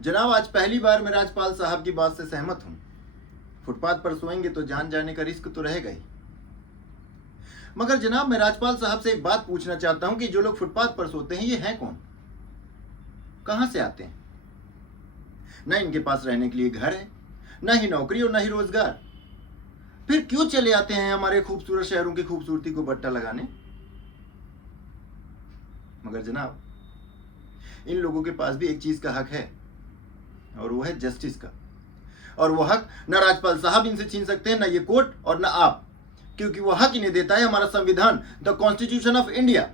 जनाब, आज पहली बार मैं राज्यपाल साहब की बात से सहमत हूं। फुटपाथ पर सोएंगे तो जान जाने का रिस्क तो रहेगा ही। मगर जनाब, मैं राज्यपाल साहब से एक बात पूछना चाहता हूं कि जो लोग फुटपाथ पर सोते हैं ये हैं कौन, कहां से आते हैं? न इनके पास रहने के लिए घर है, न ही नौकरी और न ही रोजगार। फिर क्यों चले आते हैं हमारे खूबसूरत शहरों की खूबसूरती को बट्टा लगाने? मगर जनाब, इन लोगों के पास भी एक चीज का हक है, और वो है जस्टिस का। और वो हक न राज्यपाल साहब इनसे छीन सकते हैं, न ये कोर्ट और न आप, क्योंकि वो हक इन्हें देता है हमारा संविधान, द कॉन्स्टिट्यूशन ऑफ इंडिया।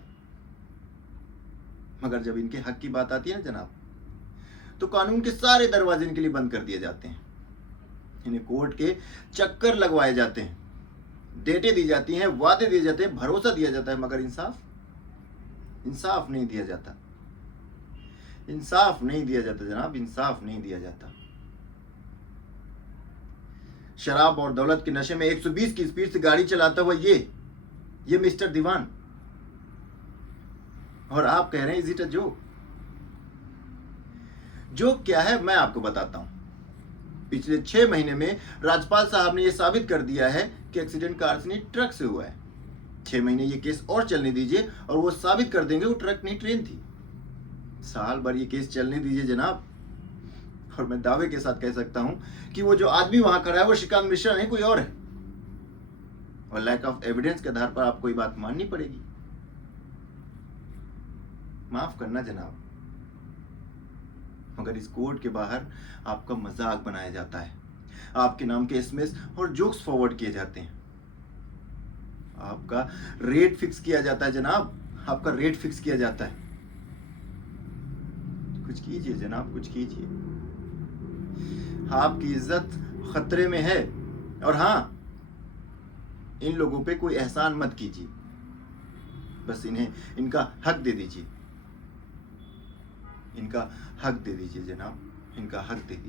मगर जब इनके हक की बात आती है ना जनाब, तो कानून के सारे दरवाजे इनके लिए बंद कर दिए जाते हैं। इन्हें कोर्ट के चक्कर लगवाए जाते हैं, डेटें दी जाती हैं, वादे दिए जाते हैं, भरोसा दिया जाता है, मगर इंसाफ नहीं दिया जाता। इंसाफ नहीं दिया जाता जनाब, इंसाफ नहीं दिया जाता। शराब और दौलत के नशे में 120 की स्पीड से गाड़ी चलाता हुआ ये मिस्टर दीवान, और आप कह रहे हैं is it a joke? Joke क्या है मैं आपको बताता हूं। पिछले 6 महीने में राज्यपाल साहब ने यह साबित कर दिया है कि एक्सीडेंट कार से नहीं ट्रक से हुआ है। 6 महीने ये केस और चलने दीजिए और वो साबित कर देंगे वो ट्रक नहीं ट्रेन थी। साल भर ये केस चलने दीजिए जनाब, और मैं दावे के साथ कह सकता हूं कि वो जो आदमी वहां खड़ा है वो श्रीकांत मिश्रा नहीं कोई और है। और लैक ऑफ एविडेंस के आधार पर आपको ये बात माननी पड़ेगी। माफ करना जनाब, मगर इस कोर्ट के बाहर आपका मजाक बनाया जाता है, आपके नाम के एसएमएस और जोक्स फॉरवर्ड किए जाते हैं, आपका रेट फिक्स किया जाता है जनाब, आपका रेट फिक्स किया जाता है। कुछ कीजिए जनाब, कुछ कीजिए। आपकी इज्जत खतरे में है। और हां, इन लोगों पे कोई एहसान मत कीजिए, बस इन्हें इनका हक दे दीजिए। इनका हक दे दीजिए जनाब, इनका हक दे दीजिए।